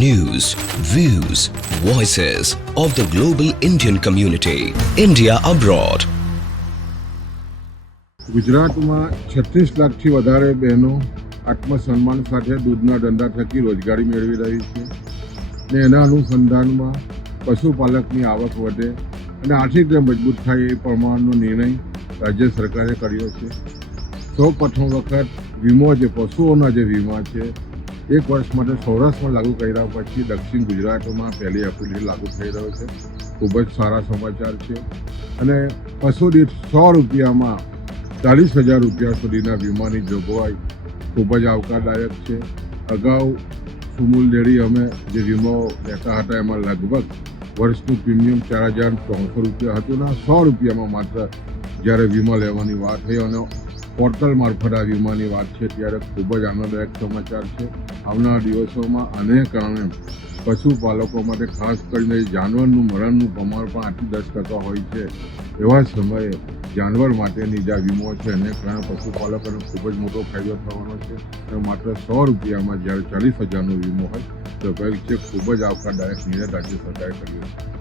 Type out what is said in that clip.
News, views, voices of the global Indian community. India abroad. ગુજરાતમાં 36 લાખથી વધારે બહેનો આત્મસન્માન સાથે દૂધના ધંધા થકી રોજગારી મેળવી રહી છે ને એના અનુસંધાનમાં પશુપાલકની આવક વધે અને આર્થિક રીતે મજબૂત થાય એ પ્રમાણનો નિર્ણય રાજ્ય સરકારે કર્યો છે. સૌ પ્રથમ વખત વીમો જે પશુઓના જે વીમા છે 1 વર્ષ માટે સૌરાષ્ટ્રમાં લાગુ કર્યા પછી દક્ષિણ ગુજરાતમાં 1 એપ્રિલથી લાગુ થઈ રહ્યો છે. ખૂબ જ સારા સમાચાર છે અને પશુ દીઠ 100 રૂપિયામાં 40,000 રૂપિયા સુધીના વીમાની જોગવાઈ ખૂબ જ આવકારદાયક છે. અગાઉ સુમૂલ ડેરી અમે જે વીમો લેતા હતા એમાં લગભગ વર્ષનું પ્રીમિયમ 4,300 રૂપિયા હતું ને 100 રૂપિયામાં માત્ર જ્યારે વીમા લેવાની વાત થઈ અને પોર્ટલ મારફત આ વીમાની વાત છે ત્યારે ખૂબ જ આનંદદાયક સમાચાર છે. આવનારા દિવસોમાં આને કારણે પશુપાલકો માટે ખાસ કરીને જાનવરનું મરણનું પ્રમાણ પણ 8-10% હોય છે. એવા સમયે જાનવર માટેની જે વીમો છે એને કારણે પશુપાલકોને ખૂબ જ મોટો ફાયદો થવાનો છે અને માત્ર 100 રૂપિયામાં જ્યારે 40,000નો વીમો હોય તો કંઈક છે ખૂબ જ આવકારદાયક નિર્ણય રાજ્ય સરકારે કર્યો છે.